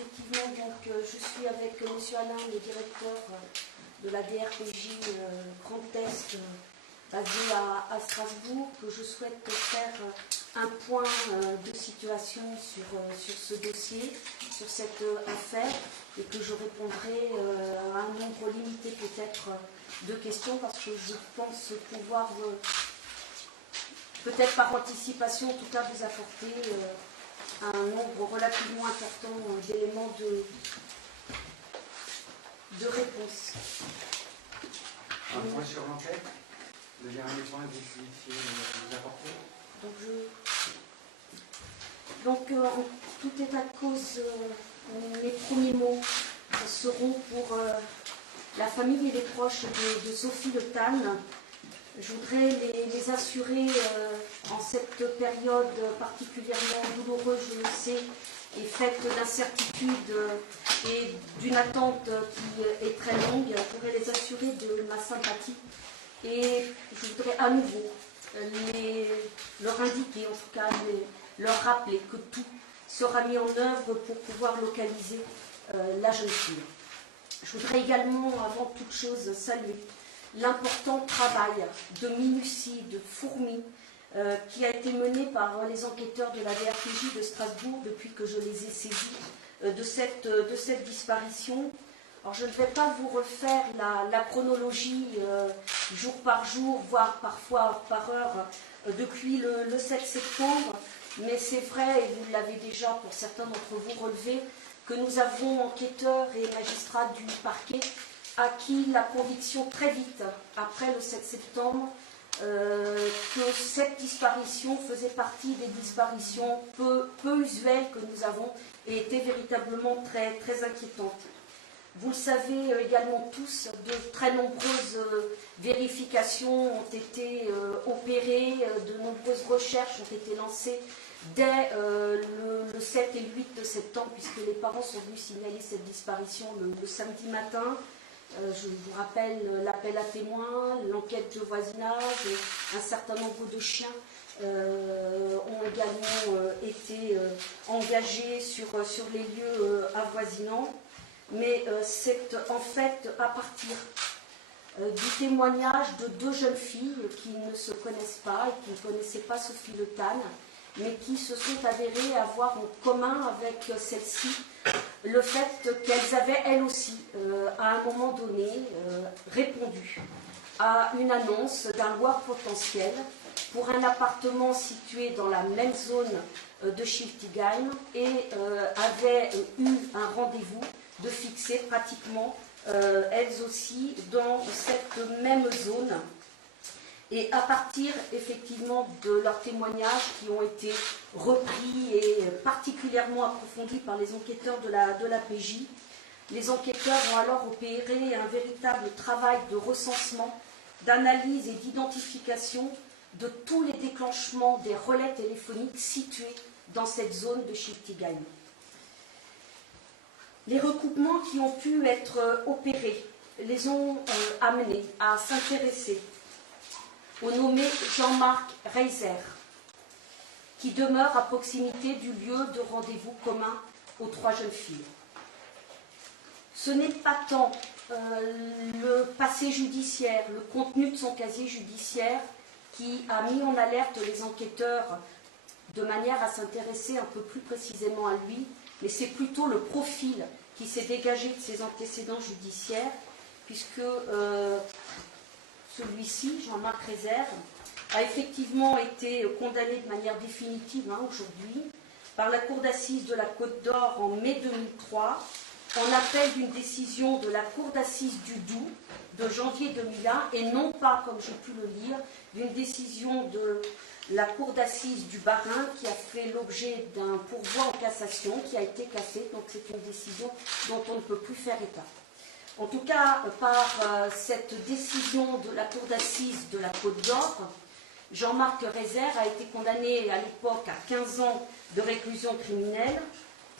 effectivement, donc, je suis avec M. Alain, le directeur de la DRPJ Grand Est, basé à Strasbourg, que je souhaite faire un point de situation sur ce dossier, sur cette affaire, et que je répondrai à un nombre limité peut-être de questions, parce que je pense pouvoir, peut-être par anticipation, en tout cas vous apporter un nombre relativement important d'éléments de réponse. Un point sur l'enquête, le dernier point que vous vous apportez. Donc, en tout état de cause, mes premiers mots seront pour la famille et les proches de Sophie Le Tan. Je voudrais les assurer en cette période particulièrement douloureuse, je le sais, et faite d'incertitudes et d'une attente qui est très longue. Je voudrais les assurer de ma sympathie et je voudrais à nouveau leur indiquer, en tout cas leur rappeler que tout sera mis en œuvre pour pouvoir localiser la jeune fille. Je voudrais également, avant toute chose, saluer l'important travail de minutie, de fourmi, qui a été mené par les enquêteurs de la DRPJ de Strasbourg depuis que je les ai saisis de cette disparition. Alors je ne vais pas vous refaire la chronologie jour par jour, voire parfois par heure, depuis le 7 septembre, mais c'est vrai, et vous l'avez déjà pour certains d'entre vous relevé, que nous avons, enquêteurs et magistrats du parquet, acquis la conviction très vite, après le 7 septembre, que cette disparition faisait partie des disparitions peu usuelles que nous avons et était véritablement très, très inquiétante. Vous le savez également tous, de très nombreuses vérifications ont été opérées, de nombreuses recherches ont été lancées dès le 7 et le 8 septembre, puisque les parents sont venus signaler cette disparition le samedi matin. Je vous rappelle l'appel à témoins, l'enquête de voisinage, un certain nombre de chiens ont également été engagés sur les lieux avoisinants. Mais c'est en fait à partir du témoignage de deux jeunes filles qui ne se connaissent pas et qui ne connaissaient pas Sophie Le Tan, mais qui se sont avérées avoir en commun avec celle-ci le fait qu'elles avaient elles aussi, à un moment donné, répondu à une annonce d'un loueur potentiel pour un appartement situé dans la même zone de Schiltigheim et avaient eu un rendez-vous de fixer pratiquement elles aussi dans cette même zone. Et à partir effectivement de leurs témoignages qui ont été repris et particulièrement approfondis par les enquêteurs de la PJ, les enquêteurs ont alors opéré un véritable travail de recensement, d'analyse et d'identification de tous les déclenchements des relais téléphoniques situés dans cette zone de Schiltigheim. Les recoupements qui ont pu être opérés les ont amenés à s'intéresser au nommé Jean-Marc Reiser, qui demeure à proximité du lieu de rendez-vous commun aux trois jeunes filles. Ce n'est pas tant le passé judiciaire, le contenu de son casier judiciaire qui a mis en alerte les enquêteurs de manière à s'intéresser un peu plus précisément à lui, mais c'est plutôt le profil qui s'est dégagé de ses antécédents judiciaires, puisque celui-ci, Jean-Marc Reiser, a effectivement été condamné de manière définitive aujourd'hui par la Cour d'assises de la Côte d'Or en mai 2003, en appel d'une décision de la Cour d'assises du Doubs de janvier 2001, et non pas, comme j'ai pu le lire, d'une décision de la Cour d'assises du Bas-Rhin qui a fait l'objet d'un pourvoi en cassation qui a été cassé, donc c'est une décision dont on ne peut plus faire état. En tout cas, par cette décision de la Cour d'assises de la Côte d'Or, Jean-Marc Reiser a été condamné à l'époque à 15 ans de réclusion criminelle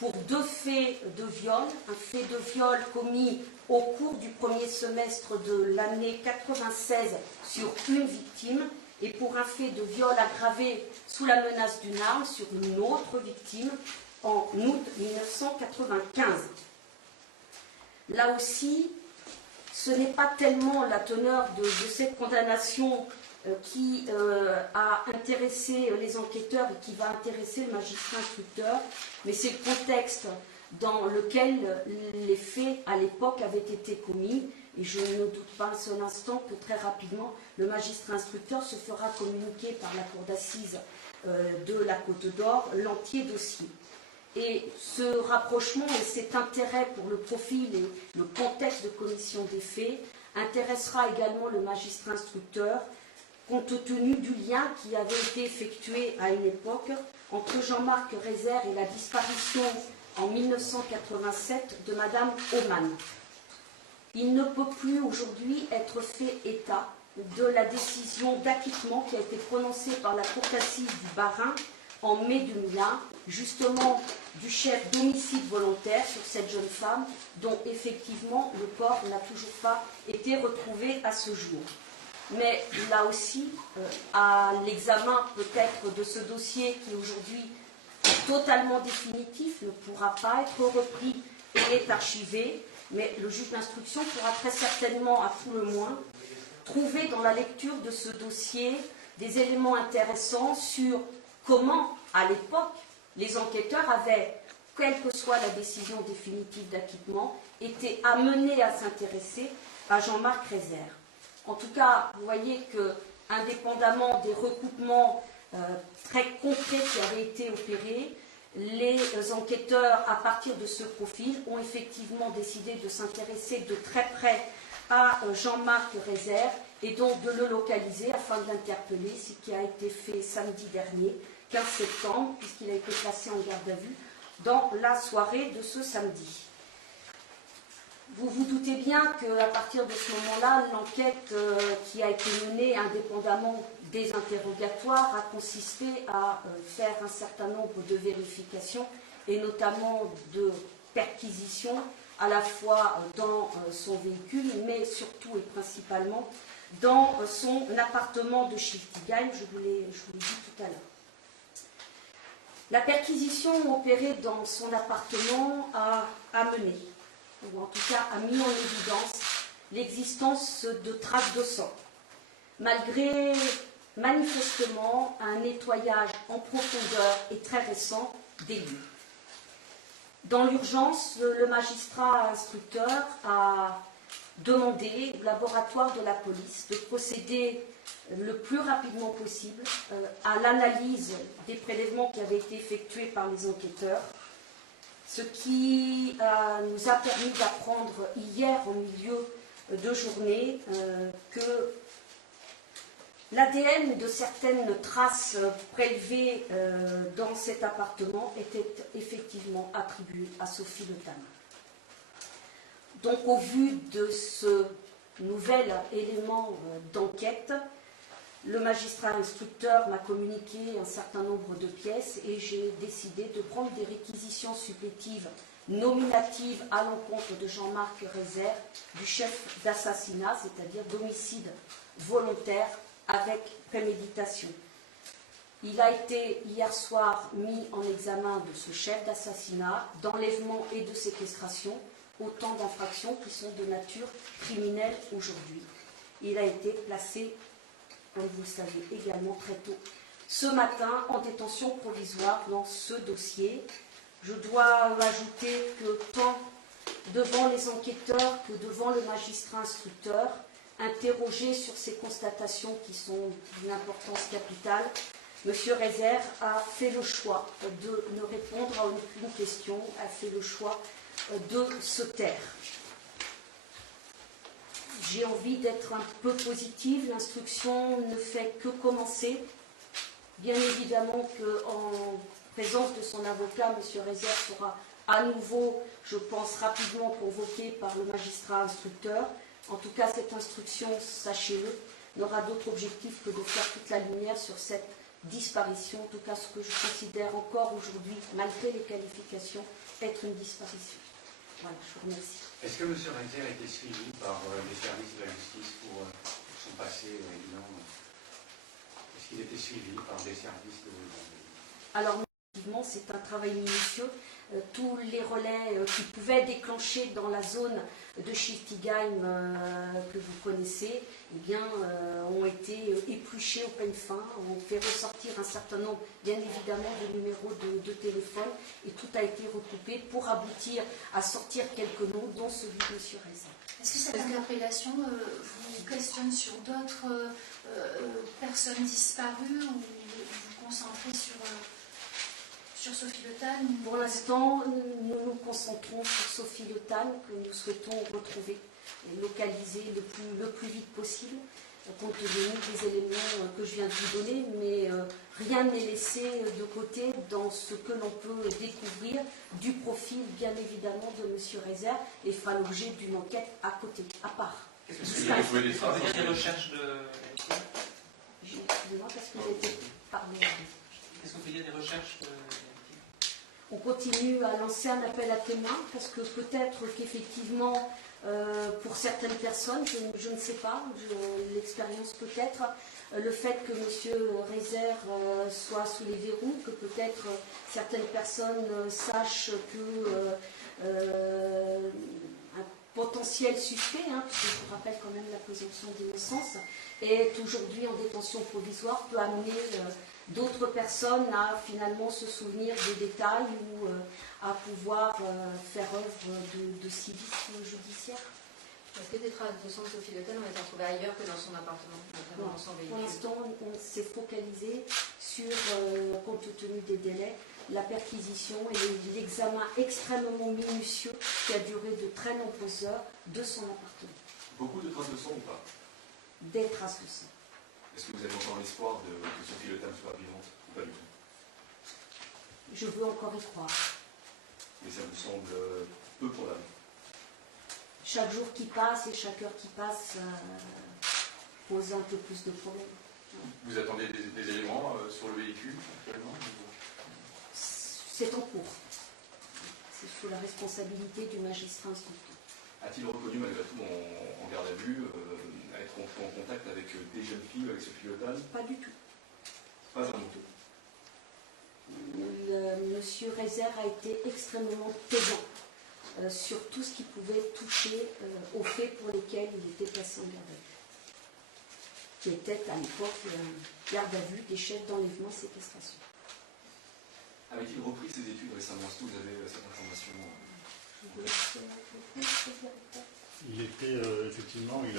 pour deux faits de viol, un fait de viol commis au cours du premier semestre de l'année 96 sur une victime et pour un fait de viol aggravé sous la menace d'une arme sur une autre victime en août 1995. Là aussi, ce n'est pas tellement la teneur de cette condamnation qui a intéressé les enquêteurs et qui va intéresser le magistrat instructeur, mais c'est le contexte dans lequel les faits à l'époque avaient été commis. Et je ne doute pas un seul instant que très rapidement, le magistrat instructeur se fera communiquer par la cour d'assises de la Côte d'Or l'entier dossier. Et ce rapprochement et cet intérêt pour le profil et le contexte de commission des faits intéressera également le magistrat instructeur, compte tenu du lien qui avait été effectué à une époque entre Jean-Marc Rézère et la disparition en 1987 de Madame Aumann. Il ne peut plus aujourd'hui être fait état de la décision d'acquittement qui a été prononcée par la cour d'assises du Bas-Rhin en mai 2001, justement du chef d'homicide volontaire sur cette jeune femme dont effectivement le corps n'a toujours pas été retrouvé à ce jour. Mais là aussi, à l'examen peut-être de ce dossier qui aujourd'hui est totalement définitif, ne pourra pas être repris et est archivé, mais le juge d'instruction pourra très certainement, à tout le moins, trouver dans la lecture de ce dossier des éléments intéressants sur comment, à l'époque, les enquêteurs avaient, quelle que soit la décision définitive d'acquittement, été amenés à s'intéresser à Jean-Marc Rézère. En tout cas, vous voyez que, indépendamment des recoupements très concrets qui avaient été opérés, les enquêteurs, à partir de ce profil, ont effectivement décidé de s'intéresser de très près à Jean-Marc Rézère et donc de le localiser afin de l'interpeller, ce qui a été fait samedi dernier, 15 septembre, puisqu'il a été placé en garde à vue dans la soirée de ce samedi. Vous vous doutez bien qu'à partir de ce moment-là, l'enquête qui a été menée indépendamment des interrogatoires a consisté à faire un certain nombre de vérifications et notamment de perquisitions à la fois dans son véhicule mais surtout et principalement dans son appartement de Schiltigheim, je vous l'ai dit tout à l'heure. La perquisition opérée dans son appartement a amené, ou en tout cas a mis en évidence l'existence de traces de sang, malgré manifestement un nettoyage en profondeur et très récent des lieux. Dans l'urgence, le magistrat instructeur a demandé au laboratoire de la police de procéder le plus rapidement possible à l'analyse des prélèvements qui avaient été effectués par les enquêteurs, ce qui nous a permis d'apprendre hier en milieu de journée que l'ADN de certaines traces prélevées dans cet appartement était effectivement attribué à Sophie Le Tan. Donc au vu de ce nouvel élément d'enquête, le magistrat instructeur m'a communiqué un certain nombre de pièces et j'ai décidé de prendre des réquisitions supplétives nominatives à l'encontre de Jean-Marc Rézère, du chef d'assassinat, c'est-à-dire d'homicide volontaire avec préméditation. Il a été hier soir mis en examen de ce chef d'assassinat, d'enlèvement et de séquestration, autant d'infractions qui sont de nature criminelle aujourd'hui. Il a été placé, comme vous le savez également, très tôt ce matin en détention provisoire dans ce dossier. Je dois ajouter que tant devant les enquêteurs que devant le magistrat instructeur, interrogé sur ces constatations qui sont d'une importance capitale, M. Rézère a fait le choix de ne répondre à aucune question, a fait le choix de se taire. J'ai envie d'être un peu positive, l'instruction ne fait que commencer. Bien évidemment qu'en présence de son avocat, M. Rézère sera à nouveau, je pense, rapidement convoqué par le magistrat instructeur. En tout cas, cette instruction, sachez-le, n'aura d'autre objectif que de faire toute la lumière sur cette disparition, en tout cas ce que je considère encore aujourd'hui, malgré les qualifications, être une disparition. Voilà, je vous remercie. Est-ce que M. Rézère a été suivi par les services de la justice pour son passé évident? Est-ce qu'il était suivi par des services de... Alors, effectivement, c'est un travail minutieux. Tous les relais qui pouvaient déclencher dans la zone de Schiltigheim que vous connaissez, eh bien, ont été épluchés au peigne fin. On fait ressortir un certain nombre, bien évidemment, de numéros de téléphone et tout a été recoupé pour aboutir à sortir quelques noms, dont celui de M. Reza. Est-ce que cette interpellation vous questionne sur d'autres personnes disparues ou vous vous concentrez sur Sophie Le Tan? Pour l'instant, nous nous concentrons sur Sophie Le Tan, que nous souhaitons retrouver et localiser le plus vite possible, compte tenu des éléments que je viens de vous donner, mais rien n'est laissé de côté dans ce que l'on peut découvrir du profil, bien évidemment, de M. Rezer, et fera l'objet d'une enquête à côté, à part. Est-ce que vous avez trouvé des traces? Des recherches de... Excusez-moi, parce que j'ai été parlé. Est-ce que vous faisiez des recherches de... On continue à lancer un appel à témoins parce que peut-être qu'effectivement, pour certaines personnes, je ne sais pas, l'expérience peut-être, le fait que M. Rezer soit sous les verrous, que peut-être certaines personnes sachent que un potentiel suspect, puisque je vous rappelle quand même la présomption d'innocence, est aujourd'hui en détention provisoire, peut amener d'autres personnes à finalement se souvenir des détails ou à pouvoir faire œuvre de civisme judiciaire. Est-ce que des traces de sang de Sophie Le Tan ont été retrouvées ailleurs que dans son appartement, notamment dans son véhicule? Pour l'instant, on s'est focalisé sur, compte tenu des délais, la perquisition et l'examen extrêmement minutieux qui a duré de très nombreuses heures de son appartement. Beaucoup de traces de sang ou pas? Des traces de sang. Est-ce que vous avez encore l'espoir que Sophie Le Tan soit vivante ou pas du tout? Je veux encore y croire. Mais ça vous semble peu probable? Chaque jour qui passe et chaque heure qui passe pose un peu plus de problèmes. Vous attendez des éléments sur le véhicule actuellement? C'est en cours. C'est sous la responsabilité du magistrat instructeur. A-t-il reconnu malgré tout en garde à vue être entré en contact avec des jeunes filles, avec Sophie Le Tan? Pas du tout. Pas un mot. Monsieur Rezer a été extrêmement taisant sur tout ce qui pouvait toucher aux faits pour lesquels il était placé en garde à vue. Qui était à l'époque garde à vue des chefs d'enlèvement et séquestration. Avait-il repris ses études récemment? Est-ce que vous avez cette information? Il était effectivement, il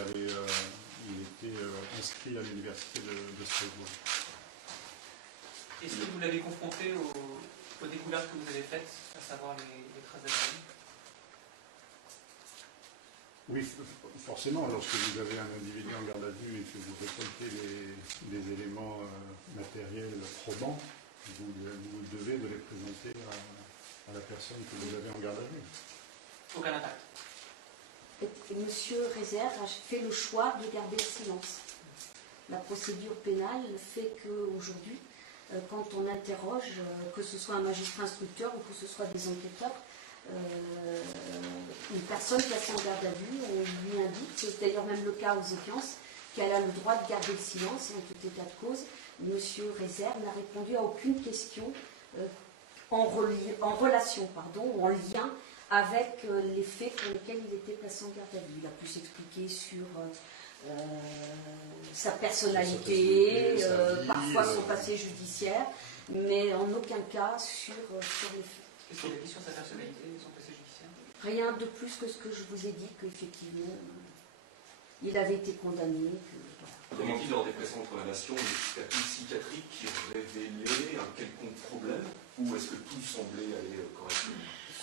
était inscrit à l'université de Strasbourg. Est-ce que vous l'avez confronté aux découvertes que vous avez faites, à savoir les traces d'ADN? Oui, forcément, lorsque vous avez un individu en garde à vue et que vous récoltez des éléments matériels probants, vous devez de les présenter à la personne que vous avez en garde à vue. Aucun impact. Monsieur Rezer a fait le choix de garder le silence. La procédure pénale fait qu'aujourd'hui, quand on interroge, que ce soit un magistrat instructeur ou que ce soit des enquêteurs, une personne placée en garde à vue, on lui indique, c'est d'ailleurs même le cas aux audiences, qu'elle a le droit de garder le silence et en tout état de cause. Monsieur Rezer n'a répondu à aucune question en relation, ou en lien avec les faits pour lesquels il était placé en garde à vue. Il a pu s'expliquer sur sa personnalité, parfois son passé judiciaire, mais en aucun cas sur les faits. Qu'est-ce qu'il a dit sur sa personnalité et son passé judiciaire? Rien de plus que ce que je vous ai dit, qu'effectivement, il avait été condamné. Comment il lors des précédentes condamnations une expertise psychiatrique qui révélait un quelconque problème, ou est-ce que tout semblait aller correctement?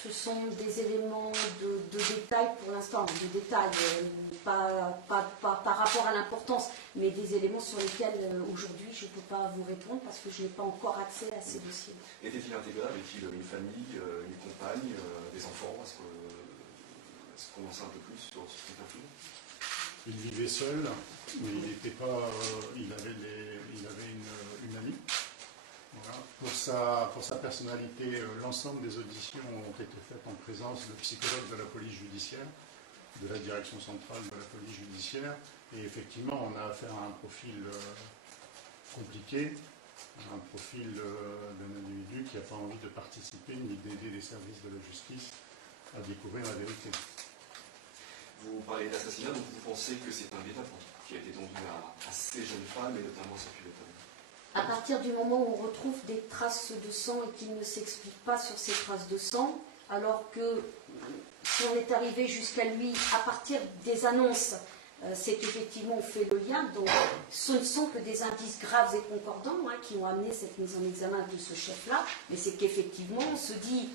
Ce sont des éléments de détail pour l'instant, de détail, pas par rapport à l'importance, mais des éléments sur lesquels aujourd'hui je ne peux pas vous répondre parce que je n'ai pas encore accès à ces dossiers. Était-il intégré? Avait-il une famille, une compagne, des enfants? Est-ce qu'on en sait un peu plus sur son profil? Il vivait seul, mais il n'était pas. Il avait une amie. Voilà. Pour sa personnalité, l'ensemble des auditions ont été faites en présence de psychologues de la police judiciaire, de la direction centrale de la police judiciaire, et effectivement, on a affaire à un profil compliqué, un profil d'un individu qui n'a pas envie de participer ni d'aider les services de la justice à découvrir la vérité. Vous parlez d'assassinat, donc vous pensez que c'est un guet-apens qui a été tendu à ces jeunes femmes, et notamment Sophie Le Tan. À partir du moment où on retrouve des traces de sang et qu'il ne s'explique pas sur ces traces de sang, alors que si on est arrivé jusqu'à lui à partir des annonces, c'est qu'effectivement on fait le lien, donc ce ne sont que des indices graves et concordants qui ont amené cette mise en examen de ce chef-là, mais c'est qu'effectivement on se dit,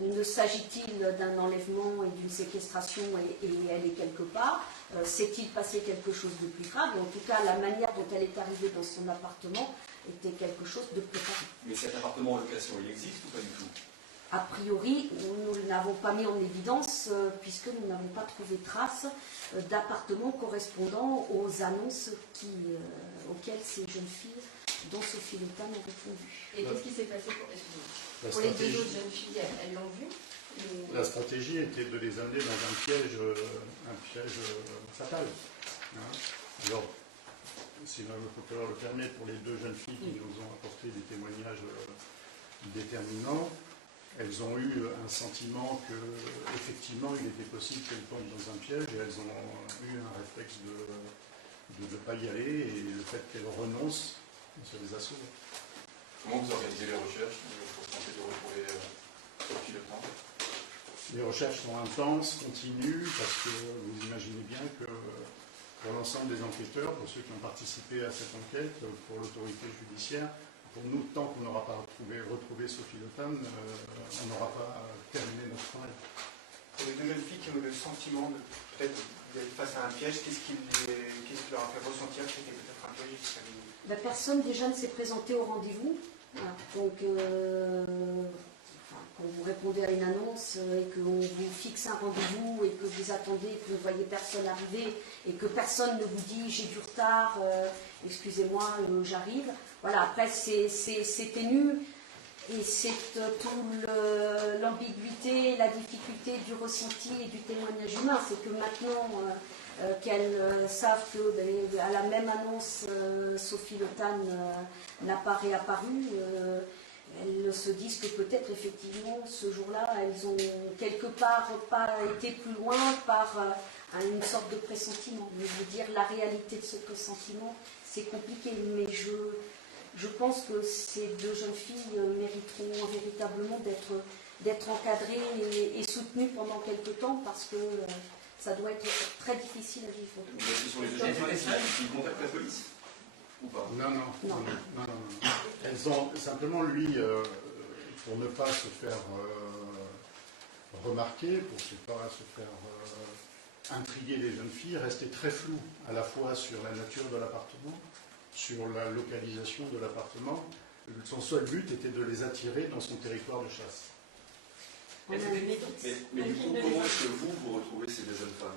ne s'agit-il d'un enlèvement et d'une séquestration et elle est quelque part, s'est-il passé quelque chose de plus grave, en tout cas la manière dont elle est arrivée dans son appartement était quelque chose de préparé. Mais cet appartement en location, il existe ou pas du tout? A priori, nous ne l'avons pas mis en évidence puisque nous n'avons pas trouvé trace d'appartements correspondant aux annonces auxquelles ces jeunes filles, dont Sophie Le Tan, ont répondu. Et qu'est-ce qui s'est passé pour les deux autres jeunes filles? Elles l'ont vu? La stratégie était de les amener dans un piège fatal. Hein. Alors, si le procureur le permet, pour les deux jeunes filles qui nous ont apporté des témoignages déterminants, elles ont eu un sentiment que, effectivement, il était possible qu'elles tombent dans un piège et elles ont eu un réflexe de ne pas y aller et le fait qu'elles renoncent, ça les a sauvées. Comment vous organisez les recherches pour tenter de retrouver Sophie Le Tan? Les recherches sont intenses, continues, parce que vous imaginez bien que pour l'ensemble des enquêteurs, pour ceux qui ont participé à cette enquête, pour l'autorité judiciaire, pour nous, tant qu'on n'aura pas retrouvé Sophie Le Tan, on n'aura pas terminé notre travail. Pour les deux jeunes filles qui ont eu le sentiment peut-être d'être face à un piège, qu'est-ce qui leur a fait ressentir que c'était peut-être un piège? La personne déjà ne s'est présentée au rendez-vous. Voilà. Donc, quand vous répondez à une annonce et qu'on vous fixe un rendez-vous et que vous attendez, que vous ne voyez personne arriver et que personne ne vous dit j'ai du retard, excusez-moi, j'arrive. Voilà, après c'est ténu et c'est toute l'ambiguïté, la difficulté du ressenti et du témoignage humain. C'est que maintenant qu'elles savent qu'à la même annonce, Sophie Le Tan n'a pas réapparu, elles se disent que peut-être effectivement ce jour-là, elles ont quelque part pas été plus loin par une sorte de pressentiment. Mais je veux dire, la réalité de ce pressentiment, c'est compliqué. Mais je pense que ces deux jeunes filles mériteront véritablement d'être encadrées et soutenues pendant quelque temps parce que ça doit être très difficile à vivre. Ce sont les deux jeunes filles qui contactent la police? Non. Elles ont simplement, lui, pour ne pas se faire remarquer, pour ne pas se faire intriguer les jeunes filles, resté très flou, à la fois sur la nature de l'appartement, sur la localisation de l'appartement. Son seul but était de les attirer dans son territoire de chasse. Mais du coup, comment est-ce que vous retrouvez ces deux jeunes femmes?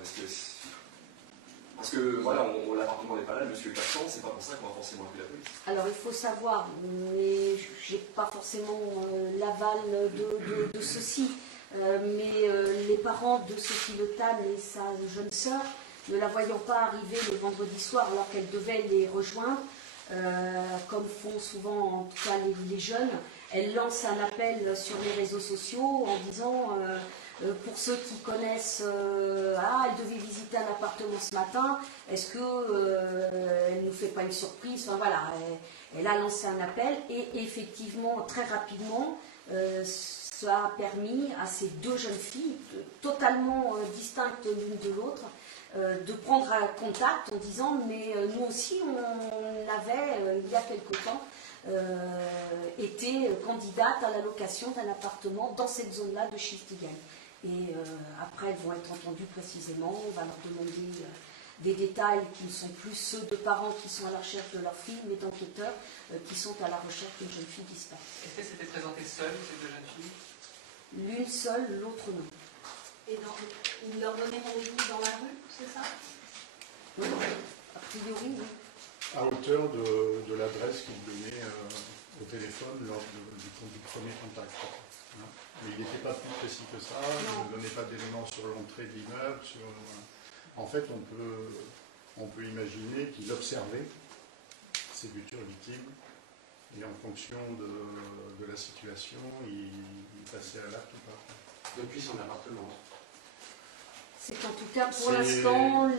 Parce que voilà, l'appartement n'est pas là, le monsieur est absent, c'est pas pour ça qu'on va forcément appeler la police. Alors il faut savoir, mais j'ai pas forcément l'aval de ceci, mais les parents de Sophie Le Tan et sa jeune sœur, ne la voyant pas arriver le vendredi soir alors qu'elle devait les rejoindre, comme font souvent en tout cas les jeunes, elle lance un appel sur les réseaux sociaux en disant pour ceux qui connaissent, elle devait visiter un appartement ce matin, est-ce qu'elle ne nous fait pas une surprise? Enfin voilà, elle a lancé un appel et effectivement, très rapidement, ça a permis à ces deux jeunes filles, totalement distinctes l'une de l'autre, de prendre contact en disant mais nous aussi on avait il y a quelque temps été candidate à la location d'un appartement dans cette zone-là de Schiltigheim. Et après, elles vont être entendues précisément, on va leur demander des détails qui ne sont plus ceux de parents qui sont à la recherche de leur fille, mais d'enquêteurs qui sont à la recherche d'une jeune fille disparue. Est-ce qu'elles s'étaient présentées seules, ces deux jeunes filles? L'une seule, l'autre non. Et ils leur donnaient rendez-vous dans la rue, c'est ça? Oui, a priori, oui. À hauteur de l'adresse qu'il donnait au téléphone lors du premier contact. Hein. Mais il n'était pas plus précis que ça, il ne donnait pas d'éléments sur l'entrée de l'immeuble. En fait, on peut imaginer qu'il observait ses futures victimes et en fonction de la situation, il passait à l'acte ou pas. Depuis son appartement. C'est en tout cas pour C'est- l'instant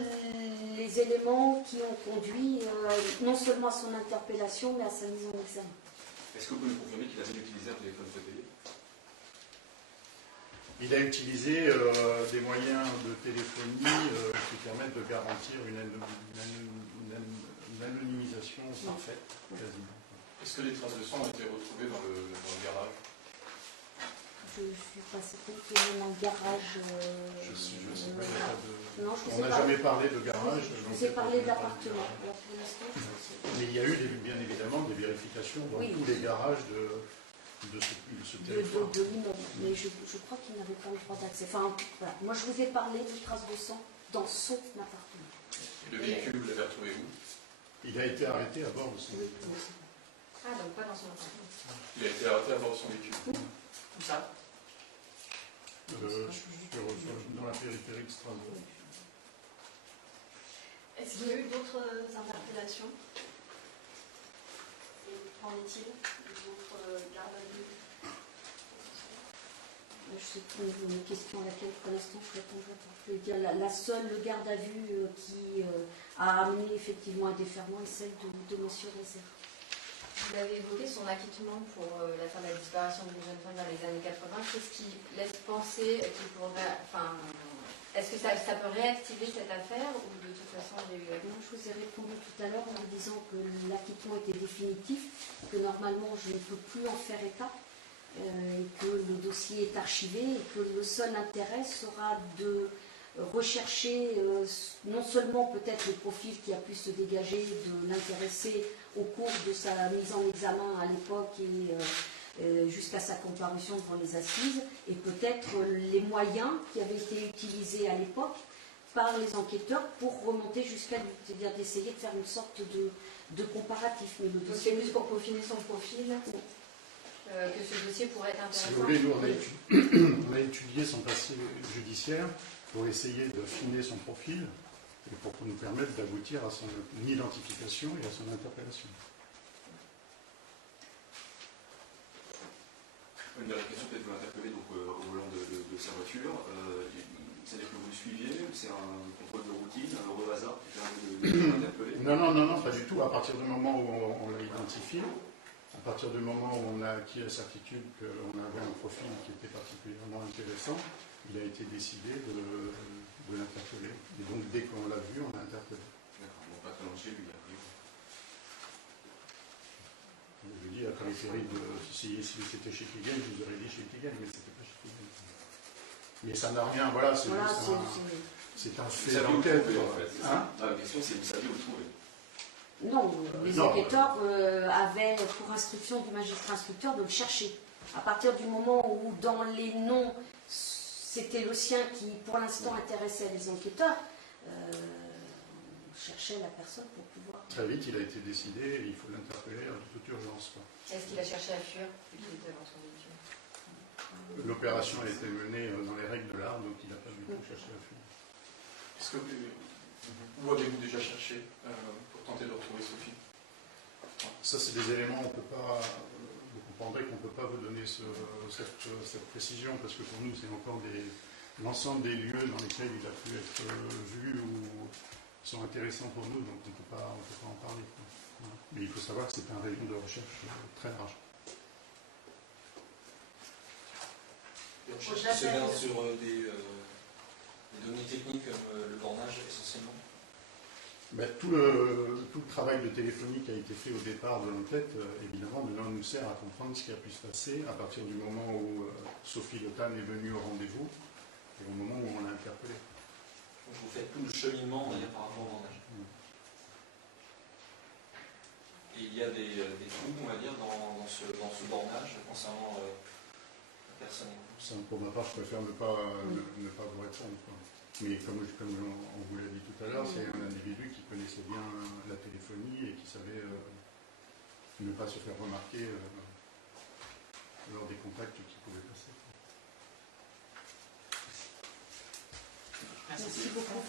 les éléments qui ont conduit non seulement à son interpellation, mais à sa mise en examen. Est-ce que vous pouvez nous confirmer qu'il a bien utilisé un téléphone prépayé? Il a utilisé des moyens de téléphonie qui permettent de garantir une anonymisation parfaite, quasiment. Est-ce que les traces de sang ont été retrouvées dans le garage? Je suis pas certaine qu'il y ait même un garage. Je sais pas, il n'y a pas de... Non, je On sais n'a pas. jamais parlé de garage. Je donc vous ai c'est pas parlé de d'appartement. garage. Alors, pour l'instant, je sais. Mais il y a eu bien évidemment des vérifications dans Oui. tous les garages de ce territoire. De l'immeuble. Mais je crois qu'il n'avait pas le droit d'accès. Enfin, voilà. Moi, je vous ai parlé de traces de sang dans son appartement. Et le véhicule, vous l'avez retrouvé où? Il a été arrêté à bord de son Oui, véhicule. oui. Ah, donc pas dans son appartement. Il a été arrêté à bord de son véhicule. Tout ça. Dans la périphérie de Strasbourg. Est-ce qu'il y a eu d'autres interpellations? Qu'en est-il d'autres gardes à vue? Je sais plus une question à laquelle pour l'instant je répondrai pas. Je veux dire, la seule garde à vue qui a amené effectivement un déferment est celle de M. Rézère. Vous avez évoqué son acquittement pour l'affaire de la disparition d'une jeune femme dans les années 80. Qu'est-ce qui laisse penser qu'il pourrait... Enfin, est-ce que ça peut réactiver cette affaire ou de toute façon il y a eu... Non, je vous ai répondu tout à l'heure en vous disant que l'acquittement était définitif, que normalement je ne peux plus en faire état, et que le dossier est archivé et que le seul intérêt sera de rechercher non seulement peut-être le profil qui a pu se dégager de l'intéressé au cours de sa mise en examen à l'époque et jusqu'à sa comparution devant les assises, et peut-être les moyens qui avaient été utilisés à l'époque par les enquêteurs pour remonter jusqu'à lui, c'est-à-dire d'essayer de faire une sorte de comparatif. Mais le Donc dossier c'est plus pour peaufiner son profil que ce dossier pourrait être Si intéressant. vous voulez, nous, on a étudié son passé judiciaire pour essayer d'affiner son profil et pour nous permettre d'aboutir à son identification et à son interpellation. Une dernière question, peut-être vous l'interpellez donc, au volant de sa voiture. C'est-à-dire que vous le suiviez, c'est un contrôle de routine, un heureux hasard qui permet de l'interpeller? Non, pas du tout. À partir du moment où on l'a identifié, à partir du moment où on a acquis la certitude qu'on avait un profil qui était particulièrement intéressant, il a été décidé de l'interpeller. Et donc, dès qu'on l'a vu, on l'a interpellé. D'accord, bon, pas très loin de chez lui, après. Je dis, à périphérie de... Si c'était chez Kegan, je vous aurais dit chez Kegan, mais c'était pas chez Kegan. Mais ça n'a rien, voilà, c'est Voilà, juste un fait Vous savez où le d'enquête. trouver, en fait. Hein? La question, c'est vous saviez où le trouver. Non, les non, enquêteurs avaient pour instruction du magistrat instructeur de le chercher. À partir du moment où dans les noms, c'était le sien qui pour l'instant intéressait les enquêteurs, on cherchait la personne pour pouvoir... Très vite, il a été décidé et il faut l'interpeller en toute urgence. Est-ce qu'il a cherché à fuir vu qu'il était dans son véhicule? L'opération a été menée dans les règles de l'art, donc il n'a pas du tout cherché à fuir. Est-ce que où avez-vous déjà cherché pour tenter de retrouver Sophie? Ça, c'est des éléments, on peut pas, vous comprendrez qu'on ne peut pas vous donner cette précision, parce que pour nous, c'est encore l'ensemble des lieux dans lesquels il a pu être vu ou sont intéressants pour nous, donc on ne peut pas en parler. Voilà. Mais il faut savoir que c'est un rayon de recherche très large. Les recherches qui se basent sur des données techniques comme le bornage essentiellement? Tout le travail de téléphonie qui a été fait au départ de l'enquête, évidemment, maintenant nous sert à comprendre ce qui a pu se passer à partir du moment où Sophie Le Tan est venue au rendez-vous et au moment où on l'a interpellée. Donc vous faites tout le cheminement, on va dire, par rapport au bornage. Et il y a des trous, on va dire, dans ce bornage concernant la personne. Ça, pour ma part, je préfère ne pas vous répondre, quoi. Mais comme on vous l'a dit tout à l'heure, c'est un individu qui connaissait bien la téléphonie et qui savait ne pas se faire remarquer lors des contacts qui pouvaient passer. Merci beaucoup.